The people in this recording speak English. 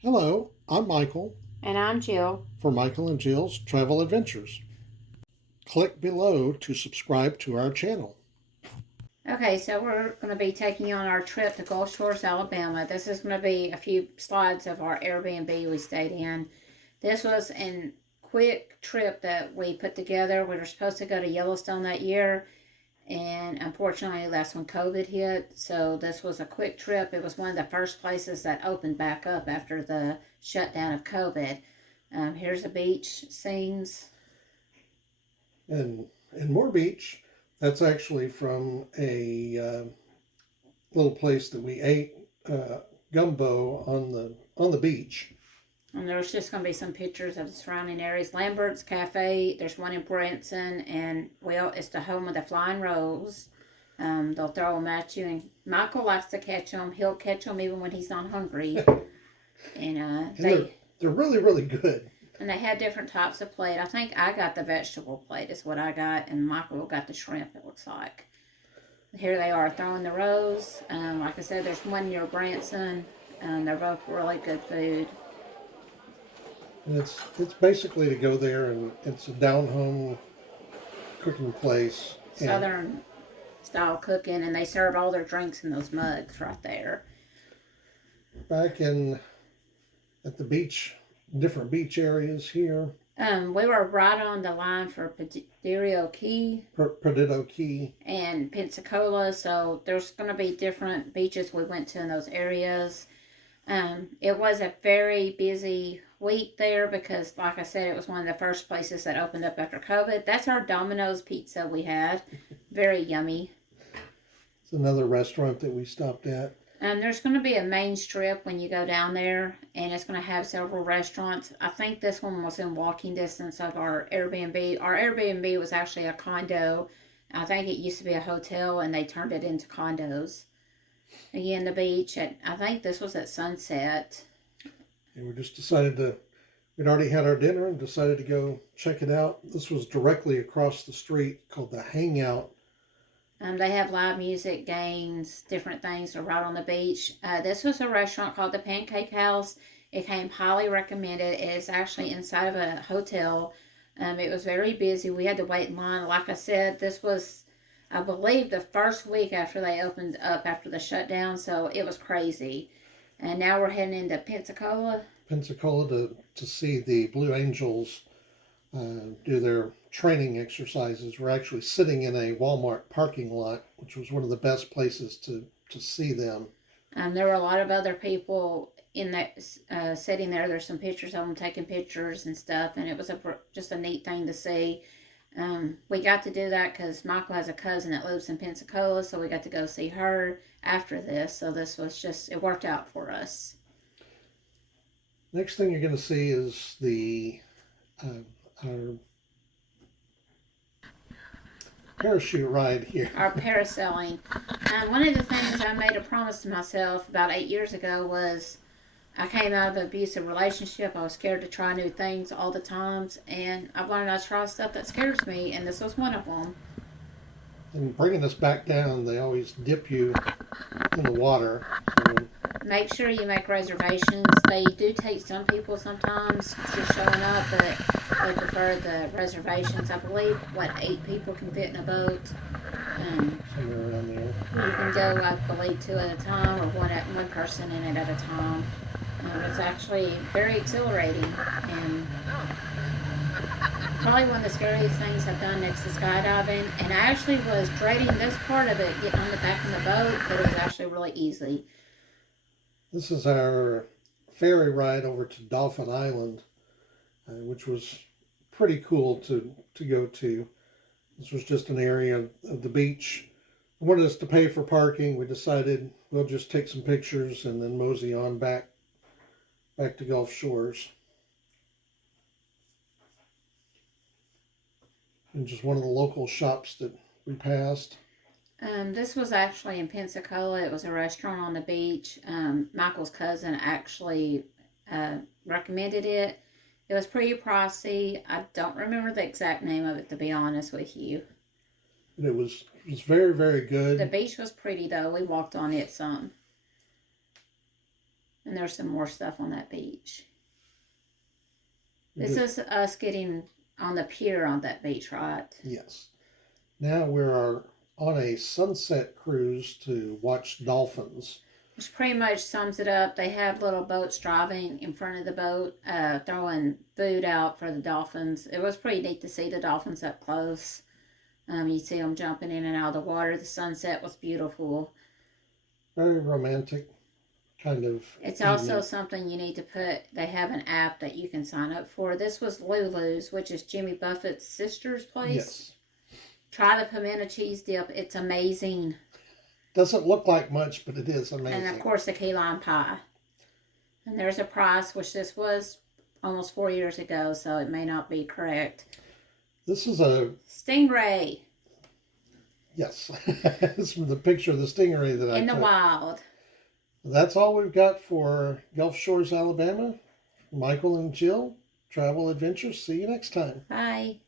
Hello, I'm Michael And I'm Jill. for Michael and Jill's Travel Adventures. Click below to subscribe to our channel. Okay, so we're going to be taking you on our trip to Gulf Shores, Alabama. This is going to be a few slides of our Airbnb we stayed in. This was a quick trip that we put together. We were supposed to go to Yellowstone that year, and unfortunately, that's when COVID hit. So this was a quick trip. It was one of the first places that opened back up after the shutdown of COVID. Here's the beach scenes. And in Moore Beach, that's actually from a little place that we ate gumbo on the beach. And there's just going to be some pictures of the surrounding areas. Lambert's Cafe, there's one in Branson, and well, it's the home of the Flying Rose. They'll throw them at you, and Michael likes to catch them. He'll catch them even when he's not hungry. And they're really, really good. And they had different types of plate. I think I got the vegetable plate is what I got, and Michael got the shrimp, it looks like. Here they are throwing the rose. Like I said, there's one near Branson. They're both really good food. And it's basically to go there, and it's a down-home cooking place. Southern style cooking, and they serve all their drinks in those mugs right there. Back at the beach, different beach areas here. We were right on the line for Perdido Key and Pensacola, so there's going to be different beaches we went to in those areas. It was a very busy week there because, like I said, it was one of the first places that opened up after COVID. That's our Domino's pizza we had. Very yummy. It's another restaurant that we stopped at. There's going to be a main strip when you go down there, and it's going to have several restaurants. I think this one was in walking distance of our Airbnb. Our Airbnb was actually a condo. I think it used to be a hotel, and they turned it into condos. Again, the beach, I think this was at sunset. And we just we'd already had our dinner and decided to go check it out. This was directly across the street, called the Hangout. They have live music, games, different things are right on the beach. This was a restaurant called the Pancake House. It came highly recommended. It is actually inside of a hotel. It was very busy. We had to wait in line. Like I said, this was, I believe, the first week after they opened up after the shutdown, so it was crazy. And now we're heading into Pensacola. Pensacola to see the Blue Angels do their training exercises. We're actually sitting in a Walmart parking lot, which was one of the best places to see them. There were a lot of other people in that sitting there. There's some pictures of them taking pictures and stuff, and it was just a neat thing to see. We got to do that because Michael has a cousin that lives in Pensacola, so we got to go see her after this. So this was just, it worked out for us. Next thing you're going to see is our parachute ride here. Our parasailing. One of the things I made a promise to myself about 8 years ago was I came out of an abusive relationship. I was scared to try new things all the times, and I've learned I try stuff that scares me, and this was one of them. And bringing us back down, they always dip you in the water. So make sure you make reservations. They do take some people sometimes just showing up, but they prefer the reservations. I believe, 8 people can fit in a boat. Somewhere around there. You can go, I believe, 2 at a time, or one person in it at a time. It's actually very exhilarating, and probably one of the scariest things I've done next to skydiving. And I actually was dreading this part of it, getting on the back of the boat, but it was actually really easy. This is our ferry ride over to Dolphin Island, which was pretty cool to go to. This was just an area of the beach. They wanted us to pay for parking. We decided we'll just take some pictures and then mosey on back to Gulf Shores. And just one of the local shops that we passed. This was actually in Pensacola. It was a restaurant on the beach. Michael's cousin actually recommended it. It was pretty pricey. I don't remember the exact name of it, to be honest with you. And it was very, very good. The beach was pretty, though. We walked on it some. And there's some more stuff on that beach. It This is us getting on the pier on that beach, right? Yes. Now we're on a sunset cruise to watch dolphins. Which pretty much sums it up. They have little boats driving in front of the boat, throwing food out for the dolphins. It was pretty neat to see the dolphins up close. You see them jumping in and out of the water. The sunset was beautiful. Very romantic kind of. It's also something you need to put. They have an app that you can sign up for. This was Lulu's, which is Jimmy Buffett's sister's place. Yes. Try the pimento cheese dip. It's amazing. Doesn't look like much, but it is amazing. And of course the key lime pie. And there's a price, which this was almost 4 years ago, so it may not be correct. This is a stingray. Yes, this is the picture of the stingray that I in the took. wild. That's all we've got for Gulf Shores, Alabama. Michael and Jill, Travel Adventures. See you next time. Bye.